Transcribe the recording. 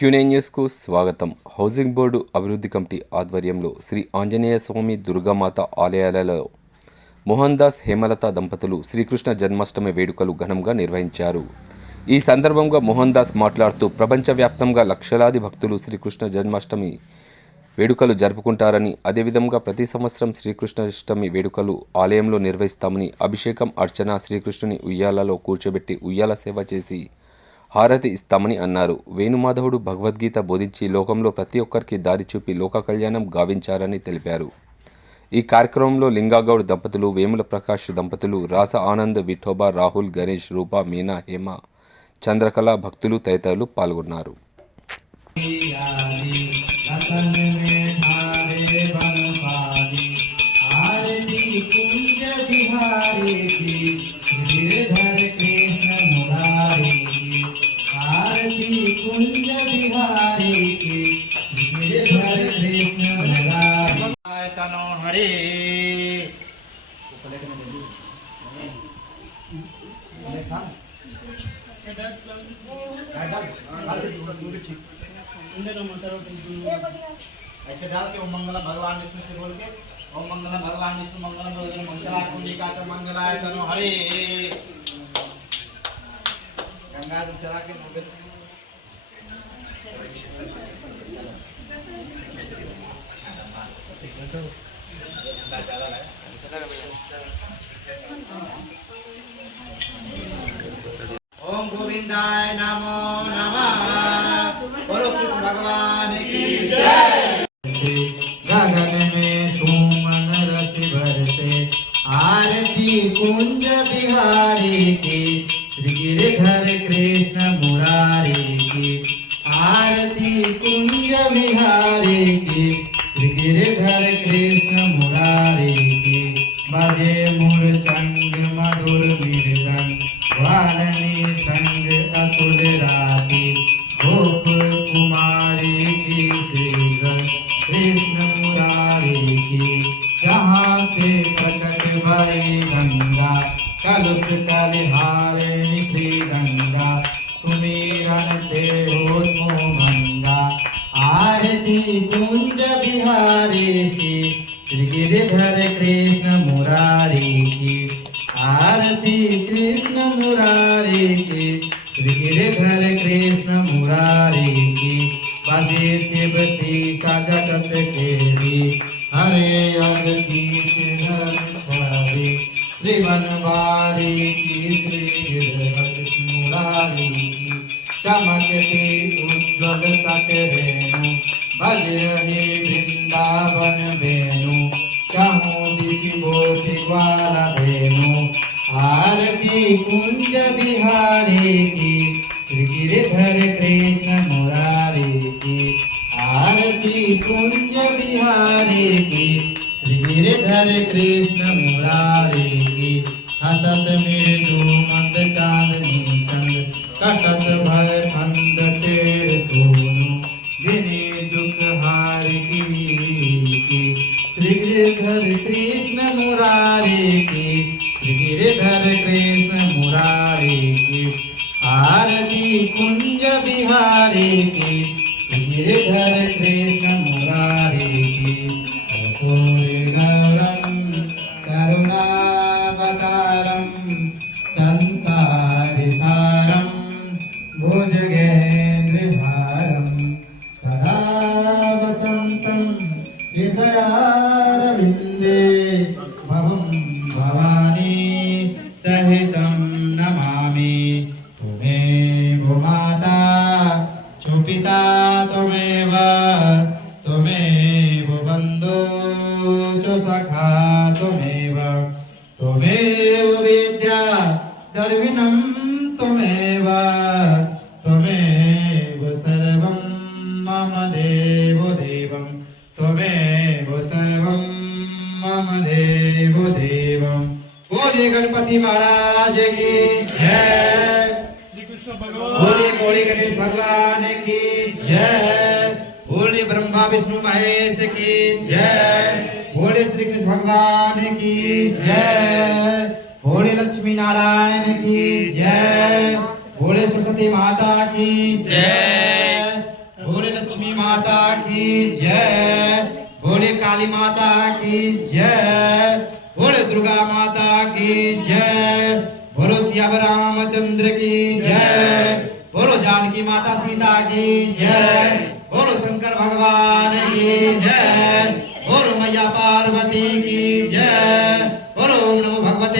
క్యూనే న్యూస్కు స్వాగతం. Housing board అభివృద్ధి కమిటీ ఆధ్వర్యంలో శ్రీ ఆంజనేయ స్వామి దుర్గామాత ఆలయాలలో మోహన్ దాస్ హేమలత దంపతులు శ్రీకృష్ణ జన్మాష్టమి వేడుకలు ఘనంగా నిర్వహించారు. ఈ సందర్భంగా మోహన్ దాస్ మాట్లాడుతూ ప్రపంచవ్యాప్తంగా లక్షలాది భక్తులు శ్రీకృష్ణ జన్మాష్టమి వేడుకలు జరుపుకుంటారని అదేవిధంగా ప్రతి సంవత్సరం శ్రీకృష్ణాష్టమి వేడుకలు ఆలయంలో నిర్వహిస్తామని అభిషేకం అర్చన శ్రీకృష్ణుని ఉయ్యాలలో కూర్చోబెట్టి ఉయ్యాల సేవ చేసి హారతి ఇస్తామని అన్నారు. వేణుమాధవుడు భగవద్గీత బోధించి లోకంలో ప్రతి ఒక్కరికి దారి చూపి లోక కళ్యాణం గావించారని తెలిపారు. ఈ కార్యక్రమంలో లింగాగౌడ్ దంపతులు వేముల ప్రకాష్ దంపతులు రాస ఆనంద్ విఠోబా రాహుల్ గణేష్ రూపా మీనా హేమ చంద్రకళ భక్తులు తదితరులు పాల్గొన్నారు. हरे ऐसे डाल के ओम मंगलम भगवान विष्णु से बोल के, ओम मंगलम भगवान विष्णु मंगलम भोजन मंगला कुंडिका च मंगलाय तनो, हरे। गंगा जल चला के नगर ओम गोविंदाय नमो नमः। बोलो कृष्ण भगवान की गगन में सुमन रस बरसे आरती कुंज बिहारी की श्री गिरधर कृष्ण मुरारी की, आरती कुंज बिहारी की श्री गिरधर कृष्ण कृष्ण मुरारी की जहाँ पे प्रकट भई गंगा कलुष कलिहारिणी श्री गंगा सुमीरन ते हो गंगा आरती कुंज बिहारी की श्री गिरिधर कृष्ण मुरारी की आरती कृष्ण मुरारी की श्री गिरिधर कृष्ण मुरारी की बजे शिवती जगत केरी हरे अंग की छवि श्री बनवारी की श्री कृष्ण मुरारी। चमकती उज्ज्वल तक रेणु। भज हे वृंदावन वेणु। कहूँ दिशि गोपी ग्वाला वेणु। आरती कुंज बिहारी की आरती कुंज बिहारी की श्री गिरिधर कृष्ण मुरारी की। हसत मृदु मंद चांदनी चंद कटत भय अंध तेरे सोनु। विनी दुख हार की की श्री गिरिधर कृष्ण मुरारी की श्री गिरिधर कृष्ण मुरारी की। आरती कुंज बिहारी की गिरिधर कृष्ण मुरारी की असूरिगरं करुणावतारं संसारिसारं भुजगेन्द्रभारं सदा वसन्तं हृदयारविन्दे त्वमेव त्वमेव सर्वं मम देवो देवं। त्वमेव सर्वं मम देवो देवं। बोले गणपति महाराज की जय। बोले गौरी गणेश भगवान की जय। बोले ब्रह्मा विष्णु महेश की जय। बोले श्री कृष्ण भगवान की जय। बोले लक्ष्मी नारायण की जय। भोले सरस्वती माता की जय। भोले लक्ष्मी माता की जय। भोले काली माता की जय। भोले दुर्गा माता की जय। बोलो सियावर रामचंद्र की जय। बोलो जानकी माता सीता की जय। बोलो शंकर भगवान की जय। बोलो मैया पार्वती की जय। नमो